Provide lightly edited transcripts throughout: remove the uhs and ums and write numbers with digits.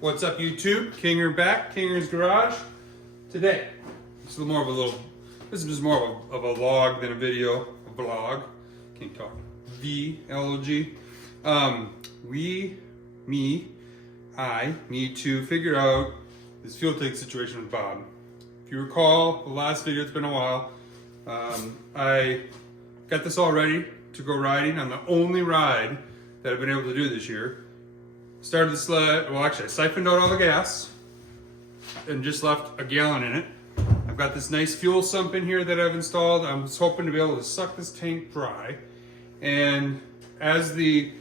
What's up, YouTube? Kinger back, Kinger's Garage. Today, this is more of a little, this is just more of a vlog than a video, a vlog. Can't talk. V-L-O-G. We need to figure out this fuel tank situation with Bob. If you recall, the last video, it's been a while, I got this all ready to go riding on the only ride that I've been able to do this year. Started the sled, well actually I siphoned out all the gas and just left a gallon in it. I've got this nice fuel sump in here that I've installed. I was hoping to be able to suck this tank dry. And as the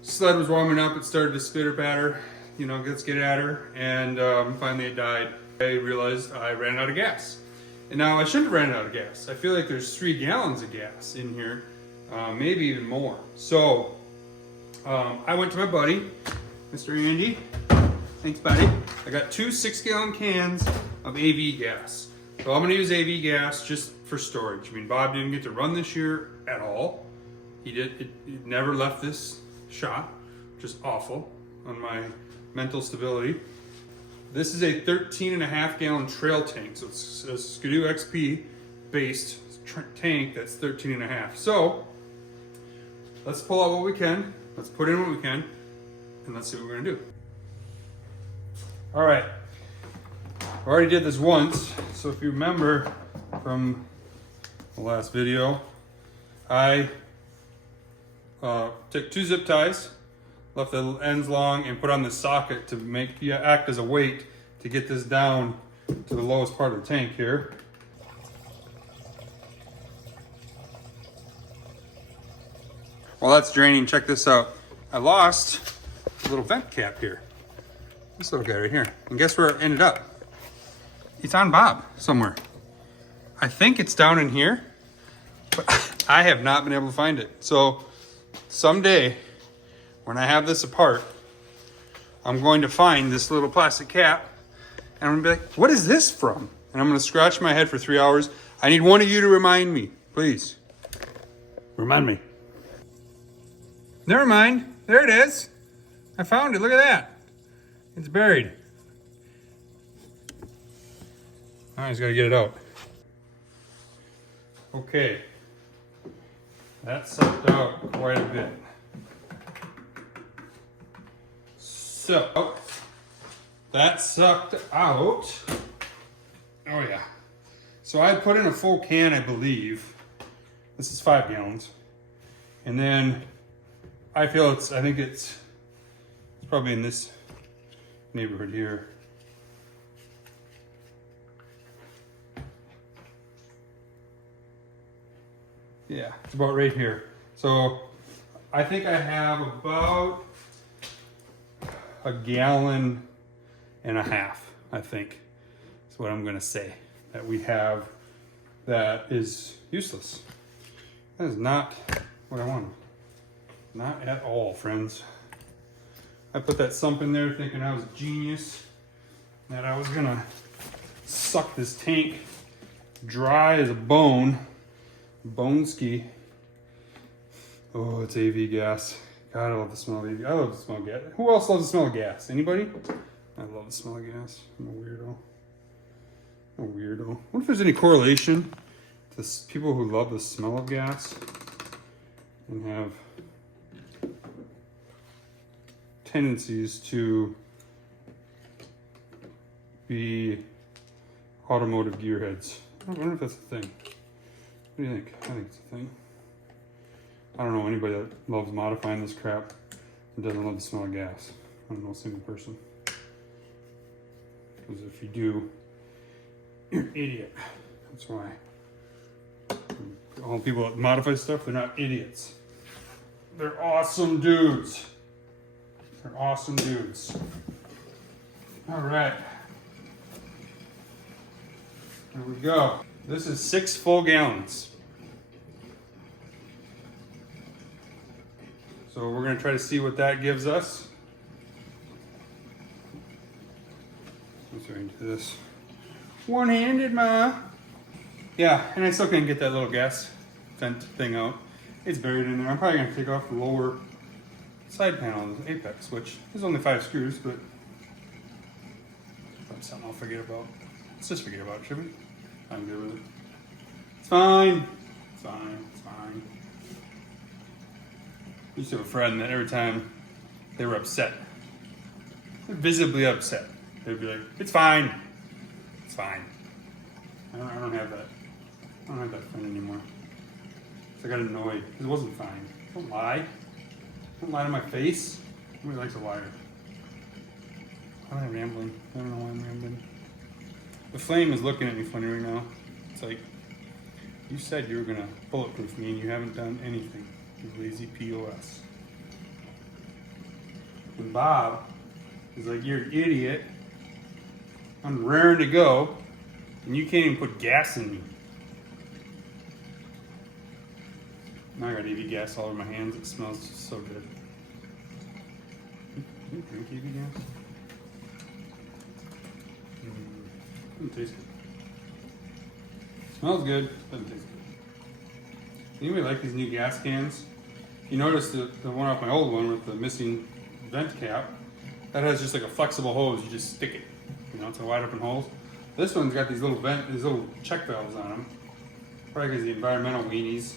sled was warming up, it started to spitter batter, you know, let's get at her. And finally it died. I realized I ran out of gas. And now I shouldn't have ran out of gas. I feel like there's 3 gallons of gas in here, maybe even more. So I went to my buddy, Mr. Andy. Thanks, buddy. I got 2 6-gallon cans of AV gas. So I'm gonna use AV gas just for storage. I mean, Bob didn't get to run this year at all. He never left this shop, which is awful on my mental stability. This is a 13.5-gallon trail tank. So it's a Skidoo XP based tank that's 13.5. So let's pull out what we can. Let's put in what we can, and let's see what we're gonna do. All right, I already did this once, so if you remember from the last video, I took 2 zip ties, left the ends long, and put on this socket to act as a weight to get this down to the lowest part of the tank here. While that's draining, check this out. I lost a little vent cap here. This little guy right here. And guess where it ended up? It's on Bob somewhere. I think it's down in here, but I have not been able to find it. So someday, when I have this apart, I'm going to find this little plastic cap, and I'm gonna be like, what is this from? And I'm gonna scratch my head for 3 hours. I need one of you to remind me, please. Remind me. Never mind, there it is. I found it, look at that. It's buried. I just gotta get it out. Okay, that sucked out quite a bit. So, that sucked out. Oh yeah. So I put in a full can, I believe. This is 5 gallons. And then I think it's probably in this neighborhood here. Yeah, it's about right here. So I think I have about 1.5 gallons, I think. That's what I'm gonna say, that we have that is useless. That is not what I wanted. Not at all, friends. I put that sump in there thinking I was a genius, that I was gonna suck this tank dry as a bone. Boneski. Oh, it's AV gas. God, I love the smell of AV. I love the smell of gas. Who else loves the smell of gas? Anybody? I love the smell of gas. I'm a weirdo. I'm a weirdo. What if there's any correlation to people who love the smell of gas and have tendencies to be automotive gearheads? I wonder if that's a thing. What do you think? I think it's a thing. I don't know anybody that loves modifying this crap and doesn't love the smell of gas. I don't know a single person. Because if you do, you're an idiot. That's why. All the people that modify stuff, they're not idiots. They're awesome dudes. They're awesome dudes. All right. There we go. This is 6 full gallons. So we're gonna try to see what that gives us. Let's go into this. One-handed, ma. Yeah, and I still can't get that little gas vent thing out. It's buried in there. I'm probably gonna take off the lower side panel of the apex, which is only 5 screws, but something I'll forget about. Let's just forget about it, should we? I'm good with it. It's fine. It's fine. It's fine. I used to have a friend that every time they were upset, visibly upset, they'd be like, "It's fine. It's fine." I don't have that. I don't have that friend anymore. So I got annoyed because it wasn't fine. Don't lie. Don't lie to my face. Nobody likes a liar. I'm rambling. I don't know why I'm rambling. The flame is looking at me funny right now. It's like, you said you were gonna bulletproof me and you haven't done anything. You lazy POS. And Bob is like, you're an idiot. I'm raring to go, and you can't even put gas in me. Now I got EV gas all over my hands. It smells just so good. Can you drink EV gas? Doesn't taste good. Smells good. Doesn't taste good. Anybody like these new gas cans? You notice the one off my old one with the missing vent cap, that has just like a flexible hose. You just stick it. You know, it's a wide open hose. This one's got these little check valves on them. Probably because the environmental weenies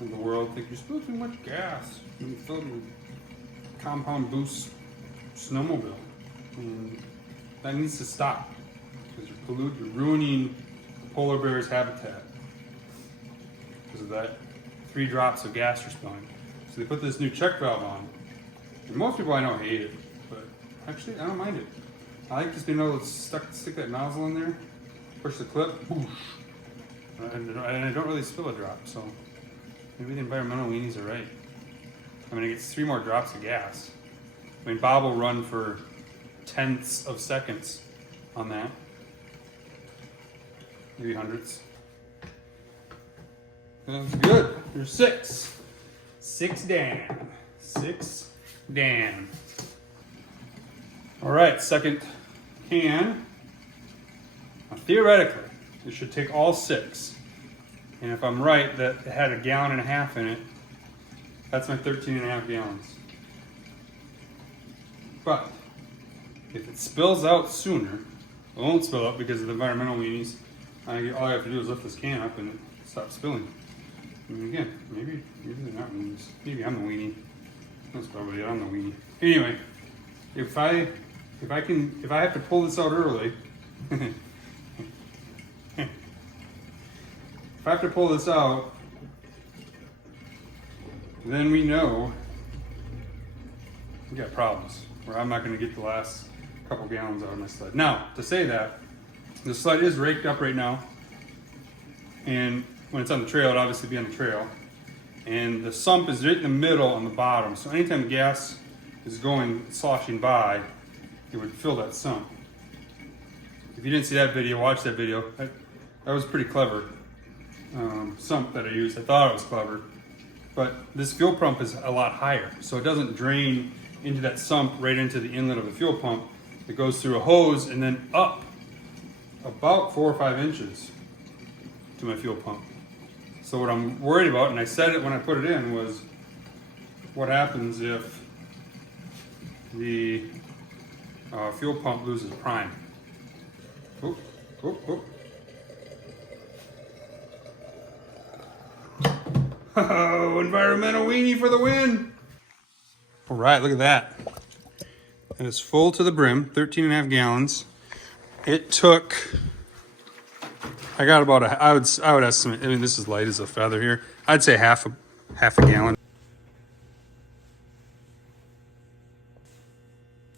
in the world think you're spilling too much gas when you fill it with compound boost snowmobile. And that needs to stop because you're ruining the polar bear's habitat because of that 3 drops of gas you're spilling. So they put this new check valve on. And most people I know hate it, but actually I don't mind it. I like just being able to stick that nozzle in there, push the clip, whoosh, and I don't really spill a drop, so maybe the environmental weenies are right. I mean, it gets 3 more drops of gas. I mean, Bob will run for tenths of seconds on that. Maybe hundredths. That's good. There's 6. 6 down. 6 down. All right, second can. Now, theoretically, it should take all 6. And if I'm right that it had 1.5 gallons in it, that's my 13.5 gallons. But if it spills out sooner, it won't spill out because of the environmental weenies. All I have to do is lift this can up and it stops spilling. I mean, again, maybe they're not weenies. Maybe I'm the weenie. That's probably it. I'm the weenie. Anyway, if I have to pull this out early, if I have to pull this out, then we know we got problems where I'm not going to get the last couple gallons out of my sled. Now, to say that, the sled is raked up right now, and when it's on the trail, it'll obviously be on the trail, and the sump is right in the middle on the bottom, so anytime gas is going sloshing by, it would fill that sump. If you didn't see that video, watch that video. That was pretty clever sump that I used. I thought it was clever, but this fuel pump is a lot higher, so it doesn't drain into that sump right into the inlet of the fuel pump. It goes through a hose and then up about 4 or 5 inches to my fuel pump. So what I'm worried about, and I said it when I put it in, was what happens if the fuel pump loses prime. Oop, oop, oop. Oh, environmental weenie for the win. All right, look at that. And it's full to the brim, 13.5 gallons. It took, I got about I would estimate, I mean, this is light as a feather here. I'd say half a gallon.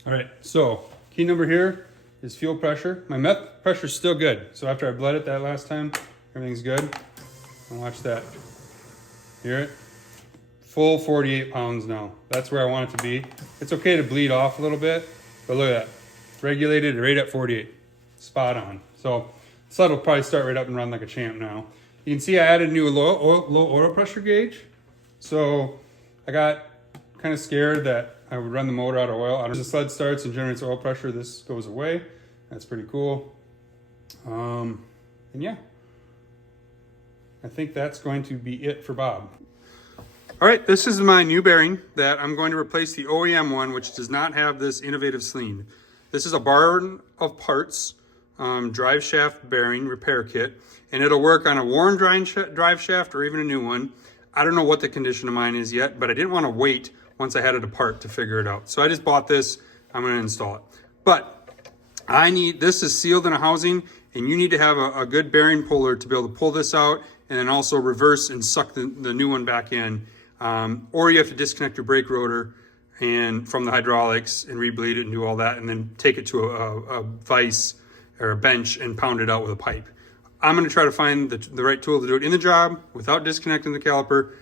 All right, so key number here is fuel pressure. My meth pressure is still good. So after I bled it that last time, everything's good. And watch that. Hear it? Full 48 pounds now. That's where I want it to be. It's okay to bleed off a little bit, but look at that. Regulated right at 48. Spot on. So the sled will probably start right up and run like a champ now. You can see I added a new low oil pressure gauge. So I got kind of scared that I would run the motor out of oil. As the sled starts and generates oil pressure, this goes away. That's pretty cool. And yeah, I think that's going to be it for Bob. All right, this is my new bearing that I'm going to replace the OEM one, which does not have this innovative sleeve. This is a barn of parts, drive shaft bearing repair kit, and it'll work on a worn drive shaft or even a new one. I don't know what the condition of mine is yet, but I didn't want to wait once I had it apart to figure it out. So I just bought this. I'm going to install it. But this is sealed in a housing, and you need to have a good bearing puller to be able to pull this out and then also reverse and suck the new one back in. Or you have to disconnect your brake rotor and from the hydraulics and rebleed it and do all that, and then take it to a vise or a bench and pound it out with a pipe. I'm going to try to find the right tool to do it in the job without disconnecting the caliper,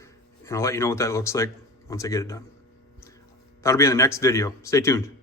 and I'll let you know what that looks like once I get it done. That'll be in the next video. Stay tuned.